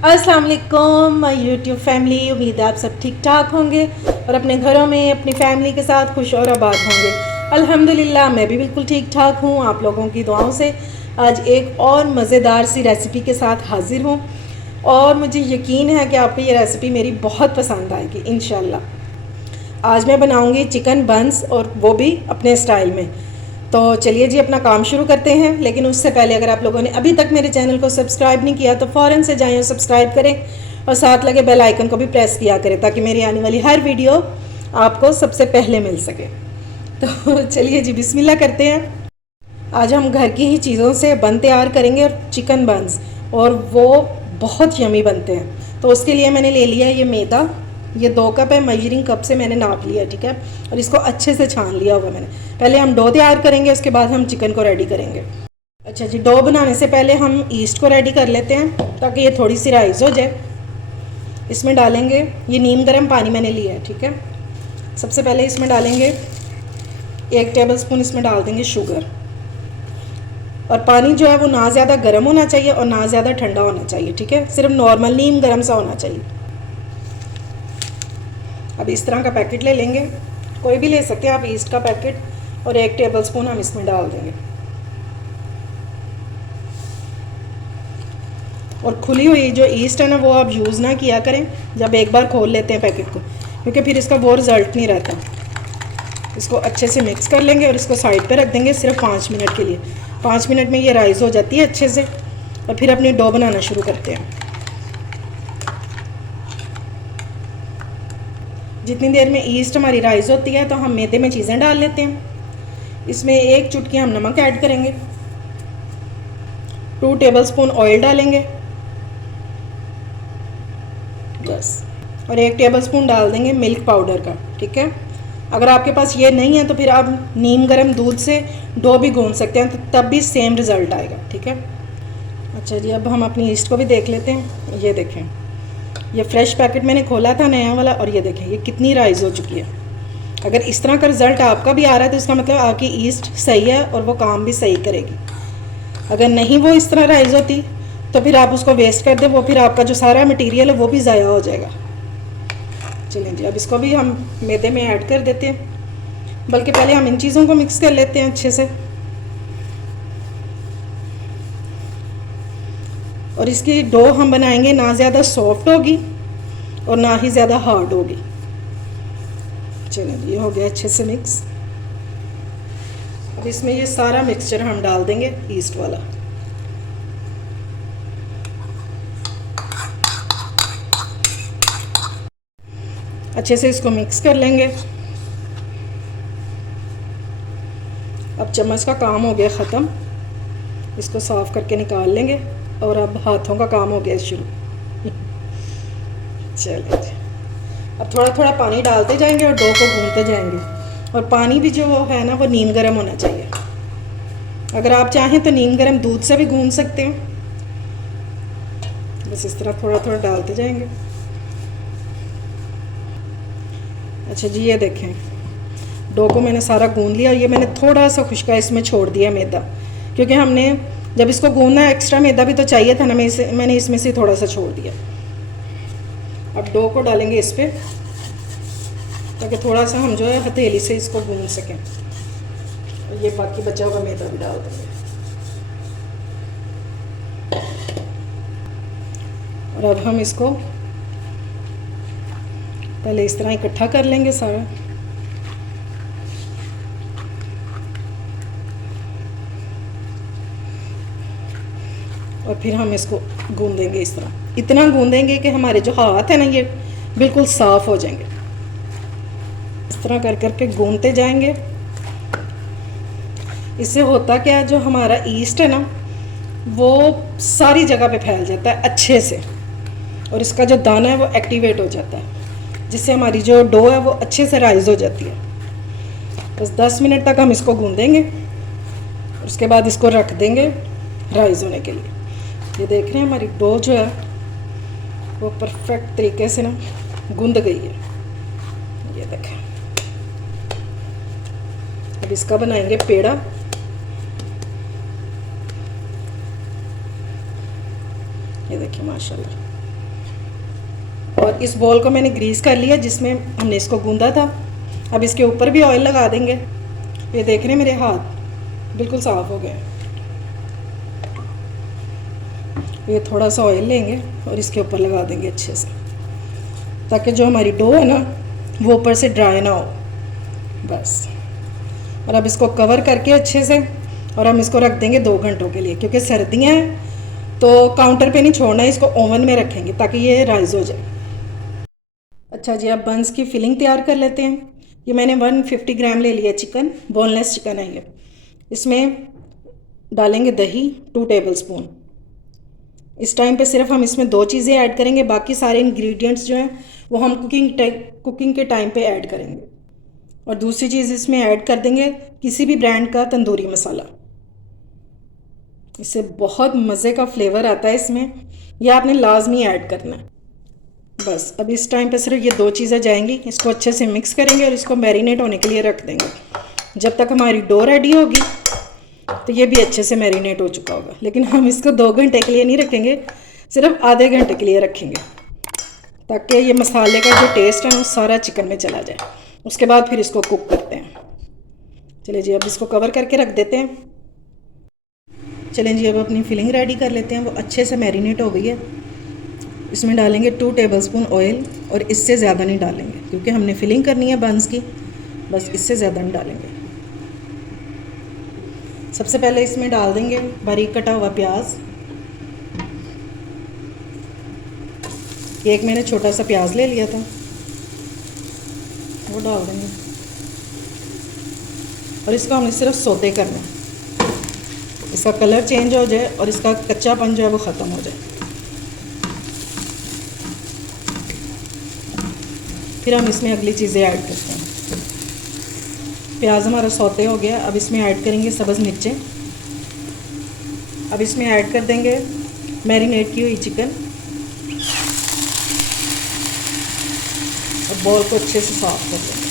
अस्सलाम वालेकुम my YouTube family. उम्मीद है आप सब ठीक ठाक होंगे और अपने घरों में अपनी फैमिली के साथ खुश और आबाद होंगे। अल्हम्दुलिल्लाह मैं भी बिल्कुल ठीक ठाक हूँ। आप लोगों की दुआओं से आज एक और मज़ेदार सी रेसिपी के साथ हाज़िर हूँ और मुझे यकीन है कि आपको ये रेसिपी मेरी बहुत पसंद आएगी इंशाल्लाह। आज मैं बनाऊँगी चिकन बंस और वो भी अपने स्टाइल में। तो चलिए जी अपना काम शुरू करते हैं। लेकिन उससे पहले अगर आप लोगों ने अभी तक मेरे चैनल को सब्सक्राइब नहीं किया तो फ़ौरन से जाएं और सब्सक्राइब करें और साथ लगे बेल आइकन को भी प्रेस किया करें ताकि मेरी आने वाली हर वीडियो आपको सबसे पहले मिल सके। तो चलिए जी बिस्मिल्लाह करते हैं। आज हम घर की ही चीज़ों से बन तैयार करेंगे और चिकन बंस, और वो बहुत यमी बनते हैं। तो उसके लिए मैंने ले लिया ये मैदा, ये 2 कप है, मेजरिंग कप से मैंने नाप लिया, ठीक है। और इसको अच्छे से छान लिया हुआ मैंने। पहले हम डो तैयार करेंगे, उसके बाद हम चिकन को रेडी करेंगे। अच्छा जी, डो बनाने से पहले हम ईस्ट को रेडी कर लेते हैं ताकि ये थोड़ी सी राइस हो जाए। इसमें डालेंगे ये नीम गर्म पानी मैंने लिया है, ठीक है। सबसे पहले इसमें डालेंगे 1 टेबल स्पून, इसमें डाल देंगे शुगर। और पानी जो है वो ना ज़्यादा गर्म होना चाहिए और ना ज़्यादा ठंडा होना चाहिए, ठीक है। सिर्फ नॉर्मल नीम गर्म सा होना चाहिए। अब इस तरह का पैकेट ले लेंगे, कोई भी ले सकते हैं आप ईस्ट का पैकेट, और 1 टेबल स्पून हम इसमें डाल देंगे। और खुली हुई जो ईस्ट है ना वो आप यूज़ ना किया करें जब एक बार खोल लेते हैं पैकेट को, क्योंकि फिर इसका वो रिज़ल्ट नहीं रहता। इसको अच्छे से मिक्स कर लेंगे और इसको साइड पे रख देंगे सिर्फ 5 मिनट के लिए। 5 मिनट में ये राइस हो जाती है अच्छे से, और फिर अपनी डो बनाना शुरू करते हैं। जितनी देर में ईस्ट हमारी राइस होती है तो हम मैदे में चीज़ें डाल लेते हैं। इसमें 1 चुटकी हम नमक ऐड करेंगे, 2 टेबल स्पून ऑयल डालेंगे बस, और 1 टेबल स्पून डाल देंगे मिल्क पाउडर का, ठीक है। अगर आपके पास ये नहीं है तो फिर आप नीम गर्म दूध से डो भी गूंद सकते हैं, तो तब भी सेम रिज़ल्ट आएगा, ठीक है। अच्छा जी, अब हम अपनी ईस्ट को भी देख लेते हैं। ये देखें, ये फ्रेश पैकेट मैंने खोला था नया वाला, और ये देखें ये कितनी राइस हो चुकी है। अगर इस तरह का रिज़ल्ट आपका भी आ रहा है तो इसका मतलब आपकी ईस्ट सही है और वो काम भी सही करेगी। अगर नहीं वो इस तरह राइस होती तो फिर आप उसको वेस्ट कर दें, वो फिर आपका जो सारा मटेरियल है वो भी ज़ाया हो जाएगा। चलें जी, अब इसको भी हम मैदे में ऐड कर देते हैं, बल्कि पहले हम इन चीज़ों को मिक्स कर लेते हैं अच्छे से। और इसकी डो हम बनाएंगे ना ज़्यादा सॉफ्ट होगी और ना ही ज़्यादा हार्ड होगी। चलिए ये हो गया अच्छे से मिक्स। अब इसमें ये सारा मिक्सचर हम डाल देंगे ईस्ट वाला। अच्छे से इसको मिक्स कर लेंगे। अब चम्मच का काम हो गया ख़त्म, इसको साफ़ करके निकाल लेंगे और अब हाथों का काम हो गया शुरू। चलिए अब थोड़ा थोड़ा पानी डालते जाएंगे और डो को गूंदते जाएंगे, और पानी भी जो है ना वो नीम गर्म होना चाहिए। अगर आप चाहें तो नीम गर्म दूध से भी गूंद सकते हैं। बस इस तरह थोड़ा थोड़ा डालते जाएंगे। अच्छा जी, ये देखें डो को मैंने सारा गूंद लिया, और ये मैंने थोड़ा सा खुश्का इसमें छोड़ दिया मैदा, क्योंकि हमने जब इसको गूंदना एक्स्ट्रा मैदा भी तो चाहिए था ना, मैंने इसमें से थोड़ा सा छोड़ दिया। अब डो को डालेंगे इस पर, ताकि थोड़ा सा हम जो है हथेली से इसको गूंद सकें। और ये बाकी बचा हुआ मैदा भी डाल देंगे, और अब हम इसको पहले इस तरह इकट्ठा कर लेंगे सारा। और फिर हम इसको गूंदेंगे इस तरह, इतना गूंदेंगे कि हमारे जो हाथ है ना ये बिल्कुल साफ़ हो जाएंगे। इस तरह कर करके गूंदते जाएंगे। इससे होता क्या, जो हमारा ईस्ट है ना वो सारी जगह पे फैल जाता है अच्छे से, और इसका जो दाना है वो एक्टिवेट हो जाता है, जिससे हमारी जो डो है वो अच्छे से राइज हो जाती है। बस 10 मिनट तक हम इसको गूंदेंगे, उसके बाद इसको रख देंगे राइज होने के लिए। ये देख रहे हैं हमारी डो जो है वो परफेक्ट तरीके से ना गूंद गई है। ये देखें, अब इसका बनाएंगे पेड़ा। ये देखिए माशाल्लाह और इस बॉल को मैंने ग्रीस कर लिया जिसमें हमने इसको गूंदा था। अब इसके ऊपर भी ऑयल लगा देंगे। ये देख रहे हैं मेरे हाथ बिल्कुल साफ़ हो गए। ये थोड़ा सा ऑयल लेंगे और इसके ऊपर लगा देंगे अच्छे से, ताकि जो हमारी डो है ना वो ऊपर से ड्राई ना हो, बस। और अब इसको कवर करके अच्छे से, और हम इसको रख देंगे 2 घंटों के लिए, क्योंकि सर्दियाँ हैं तो काउंटर पे नहीं छोड़ना है, इसको ओवन में रखेंगे ताकि ये राइज़ हो जाए। अच्छा जी, अब बंस की फिलिंग तैयार कर लेते हैं। ये मैंने 150 ग्राम ले लिया चिकन, बोनलेस चिकन है ये। इसमें डालेंगे दही 2 टेबलस्पून। इस टाइम पे सिर्फ हम इसमें 2 चीज़ें ऐड करेंगे, बाकी सारे इंग्रेडिएंट्स जो हैं वो हम कुकिंग के टाइम पे ऐड करेंगे। और दूसरी चीज़ इसमें ऐड कर देंगे किसी भी ब्रांड का तंदूरी मसाला। इससे बहुत मज़े का फ्लेवर आता है इसमें, यह आपने लाजमी ऐड करना है। बस अब इस टाइम पे सिर्फ ये 2 चीज़ें जाएंगी। इसको अच्छे से मिक्स करेंगे और इसको मैरिनेट होने के लिए रख देंगे। जब तक हमारी डो रेडी होगी तो ये भी अच्छे से मैरिनेट हो चुका होगा। लेकिन हम इसको 2 घंटे के लिए नहीं रखेंगे, सिर्फ आधे घंटे के लिए रखेंगे, ताकि ये मसाले का जो टेस्ट है वो सारा चिकन में चला जाए। उसके बाद फिर इसको कुक करते हैं। चलिए जी, अब इसको कवर करके रख देते हैं। चलें जी, अब अपनी फिलिंग रेडी कर लेते हैं। वो अच्छे से मैरिनेट हो गई है। इसमें डालेंगे 2 टेबलस्पून ऑयल, और इससे ज़्यादा नहीं डालेंगे क्योंकि हमने फिलिंग करनी है बंस की, बस इससे ज़्यादा नहीं डालेंगे। सबसे पहले इसमें डाल देंगे बारीक कटा हुआ प्याज। एक मैंने छोटा सा प्याज ले लिया था, वो डाल देंगे। और इसको हमने सिर्फ सोते करना है, इसका कलर चेंज हो जाए और इसका कच्चापन जो है वो ख़त्म हो जाए। फिर हम इसमें अगली चीज़ें ऐड करते हैं। प्याज हमारा सौते हो गया। अब इसमें ऐड करेंगे सब्ज़ मिर्चें। अब इसमें ऐड कर देंगे मैरिनेट की हुई चिकन, और बॉल को अच्छे से साफ कर देंगे।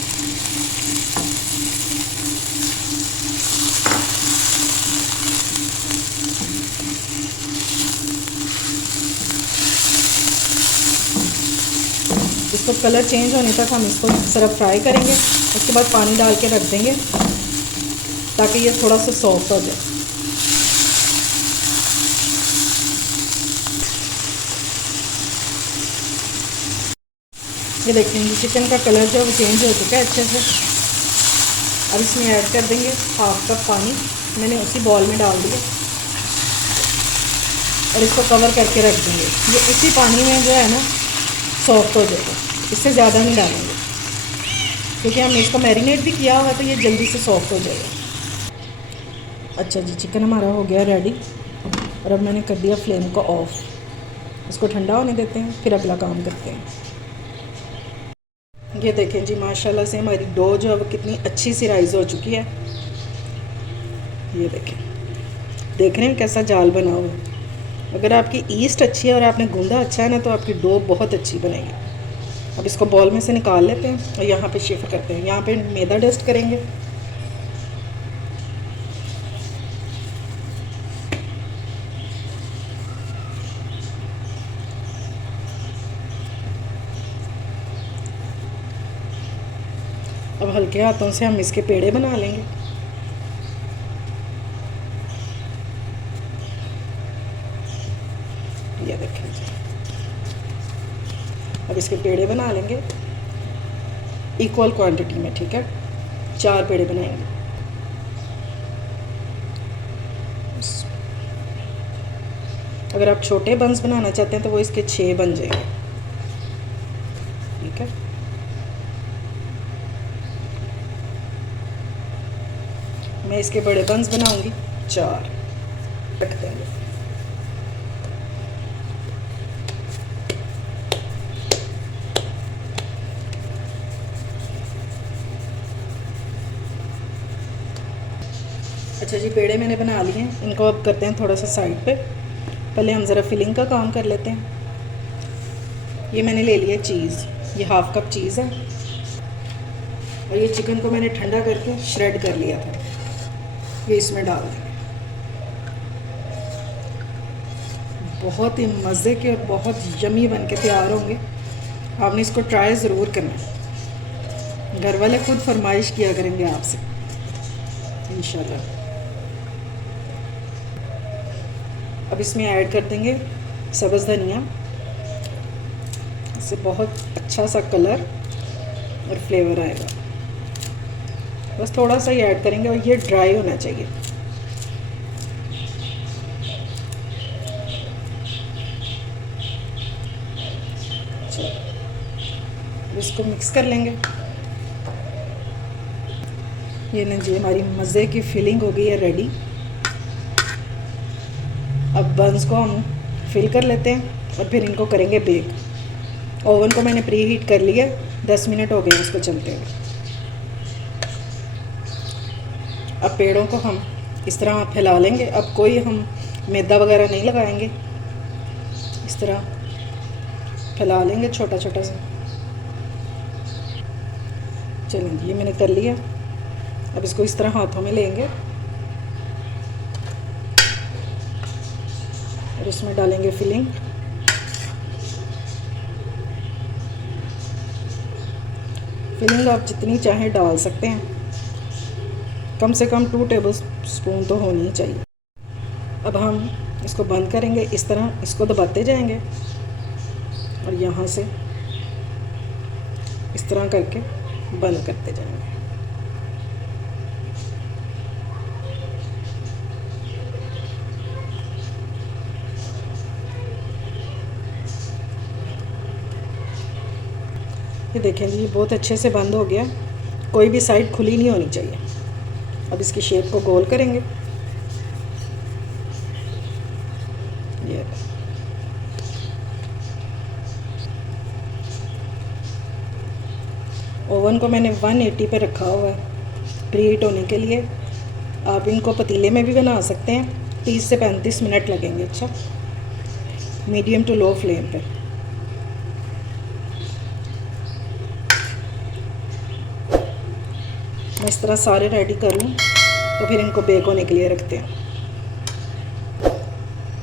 इसको कलर चेंज होने तक हम इसको सिर्फ फ्राई करेंगे। उसके बाद पानी डाल के रख देंगे ताकि ये थोड़ा सा सॉफ्ट हो जाए। ये देखेंगे चिकन का कलर जो है वो चेंज हो चुका है अच्छे से। अब इसमें ऐड कर देंगे 1/2 कप पानी, मैंने उसी बॉल में डाल दिया, और इसको कवर करके रख देंगे। ये इसी पानी में जो है ना सॉफ्ट हो जाएगा, इससे ज़्यादा नहीं डालेंगे क्योंकि हमने इसको मैरिनेट भी किया हुआ तो ये जल्दी से सॉफ्ट हो जाएगा। अच्छा जी, चिकन हमारा हो गया रेडी, और अब मैंने कर दिया फ्लेम को ऑफ। इसको ठंडा होने देते हैं, फिर अगला काम करते हैं। ये देखें जी, माशाल्लाह से हमारी डो जो है वो कितनी अच्छी सी राइज़ हो चुकी है। ये देखें, देख रहे हैं कैसा जाल बना हुआ है। अगर आपकी ईस्ट अच्छी है और आपने गूंदा अच्छा है ना, तो आपकी डो बहुत अच्छी बनेगी। अब इसको बॉल में से निकाल लेते हैं और यहाँ पे शिफ्ट करते हैं। यहाँ पे मैदा डस्ट करेंगे। अब हल्के हाथों से हम इसके पेड़े बना लेंगे। ये देखें जी, अब इसके पेड़े बना लेंगे इक्वल क्वांटिटी में, ठीक है। 4 पेड़े बनाएंगे। अगर आप छोटे बंस बनाना चाहते हैं तो वो इसके 6 बन जाएंगे, ठीक है। मैं इसके बड़े बंस बनाऊंगी 4, रख देंगे। अच्छा जी, पेड़े मैंने बना लिए हैं। इनको अब करते हैं थोड़ा सा साइड पे। पहले हम ज़रा फिलिंग का काम कर लेते हैं। ये मैंने ले लिया चीज़, ये 1/2 कप चीज़ है, और ये चिकन को मैंने ठंडा करके श्रेड कर लिया था, ये इसमें डाल देंगे। बहुत ही मज़े के और बहुत यमी बन के तैयार होंगे। आपने इसको ट्राई ज़रूर करना है, घर वाले खुद फरमाइश किया करेंगे आपसे इंशाल्लाह। अब इसमें ऐड कर देंगे सब्ज़ धनिया, इससे बहुत अच्छा सा कलर और फ्लेवर आएगा। बस थोड़ा सा ही ऐड करेंगे और ये ड्राई होना चाहिए। चलो इसको मिक्स कर लेंगे। ये लीजिए हमारी मज़े की फिलिंग हो गई है रेडी। अब बंस को हम फिल कर लेते हैं और फिर इनको करेंगे बेक। ओवन को मैंने प्री हीट कर लिया, 10 मिनट हो गए इसको चलते हुए। अब पेड़ों को हम इस तरह फैला लेंगे। अब कोई हम मैदा वगैरह नहीं लगाएंगे, इस तरह फैला लेंगे छोटा छोटा सा। चलें ये मैंने कर लिया। अब इसको इस तरह हाथों में लेंगे और इसमें डालेंगे फिलिंग। फिलिंग आप जितनी चाहें डाल सकते हैं, कम से कम 2 टेबल स्पून तो होनी ही चाहिए। अब हम इसको बंद करेंगे, इस तरह इसको दबाते जाएंगे और यहाँ से इस तरह करके बंद करते जाएंगे। ये देखें जी, ये बहुत अच्छे से बंद हो गया, कोई भी साइड खुली नहीं होनी चाहिए। अब इसकी शेप को गोल करेंगे। ये ओवन को मैंने 180 पे रखा हुआ है प्री हीट होने के लिए। आप इनको पतीले में भी बना सकते हैं, 30 से 35 मिनट लगेंगे। अच्छा, मीडियम टू लो फ्लेम पे। मैं इस तरह सारे रेडी कर लूँ तो फिर इनको बेक होने के लिए रखते हैं।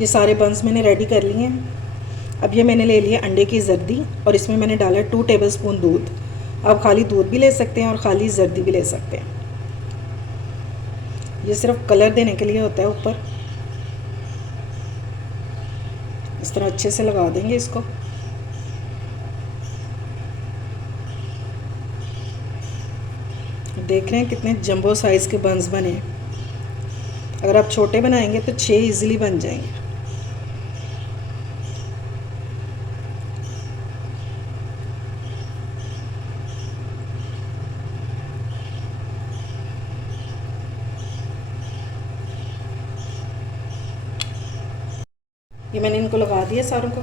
ये सारे बंस मैंने रेडी कर लिए हैं। अब ये मैंने ले लिया अंडे की जर्दी और इसमें मैंने डाला 2 टेबलस्पून दूध। आप खाली दूध भी ले सकते हैं और खाली जर्दी भी ले सकते हैं। ये सिर्फ कलर देने के लिए होता है ऊपर। इस तरह अच्छे से लगा देंगे इसको। देख रहे हैं कितने जंबो साइज़ के बंस बने हैं। अगर आप छोटे बनाएंगे तो 6 इजीली बन जाएंगे। ये मैंने इनको लगा दिया सारों को।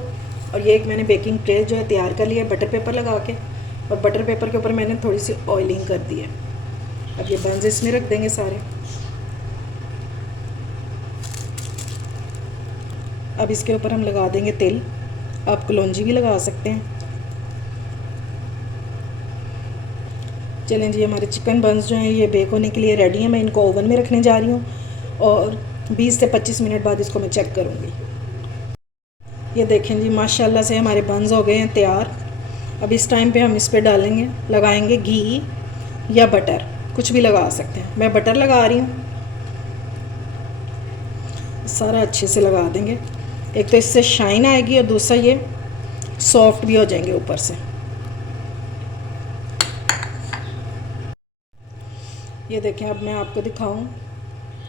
और ये एक मैंने बेकिंग ट्रे जो है तैयार कर लिया बटर पेपर लगा के, और बटर पेपर के ऊपर मैंने थोड़ी सी ऑयलिंग कर दी है। अब ये बंस इसमें रख देंगे सारे। अब इसके ऊपर हम लगा देंगे तेल। आप कलौंजी भी लगा सकते हैं। चलें जी, हमारे चिकन बंस जो हैं ये बेक होने के लिए रेडी हैं। मैं इनको ओवन में रखने जा रही हूँ और 20 से 25 मिनट बाद इसको मैं चेक करूँगी। ये देखें जी, माशाल्लाह से हमारे बंस हो गए हैं तैयार। अब इस टाइम पे हम इस पर डालेंगे, लगाएंगे घी या बटर, कुछ भी लगा सकते हैं। मैं बटर लगा रही हूँ। सारा अच्छे से लगा देंगे। एक तो इससे शाइन आएगी और दूसरा ये सॉफ्ट भी हो जाएंगे ऊपर से। ये देखें, अब मैं आपको दिखाऊं।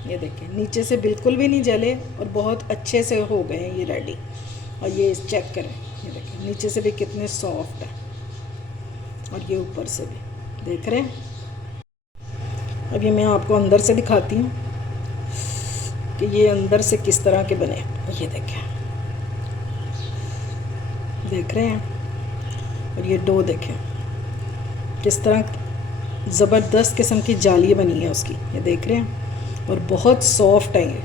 ये देखें, नीचे से बिल्कुल भी नहीं जले और बहुत अच्छे से हो गए हैं ये रेडी। और ये चेक करें, ये देखें नीचे से भी कितने सॉफ्ट है और ये ऊपर से भी, देख रहे हैं। अब ये मैं आपको अंदर से दिखाती हूँ कि ये अंदर से किस तरह के बने। ये देखें, देख रहे हैं। और ये डो देखें किस तरह ज़बरदस्त किस्म की जाली बनी है उसकी, ये देख रहे हैं। और बहुत सॉफ्ट है ये,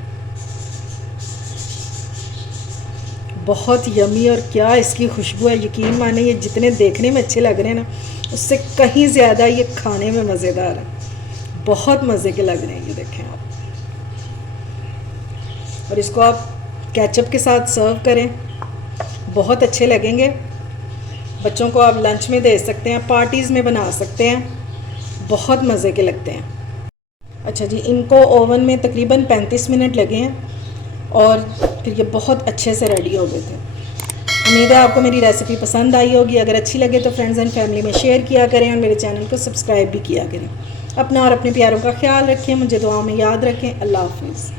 बहुत यमी। और क्या इसकी खुशबू है, यकीन माने ये जितने देखने में अच्छे लग रहे हैं ना, उससे कहीं ज़्यादा ये खाने में मज़ेदार है। बहुत मज़े के लग रहे हैं, ये देखें आप। और इसको आप केचप के साथ सर्व करें, बहुत अच्छे लगेंगे। बच्चों को आप लंच में दे सकते हैं, पार्टीज़ में बना सकते हैं, बहुत मज़े के लगते हैं। अच्छा जी, इनको ओवन में तकरीबन 35 मिनट लगे हैं और फिर ये बहुत अच्छे से रेडी हो गए थे। उम्मीद है आपको मेरी रेसिपी पसंद आई होगी। अगर अच्छी लगे तो फ्रेंड्स एंड फैमिली में शेयर किया करें और मेरे चैनल को सब्सक्राइब भी किया करें। अपना और अपने प्यारों का ख्याल रखें, मुझे दुआओं में याद रखें। अल्लाह हाफिज़।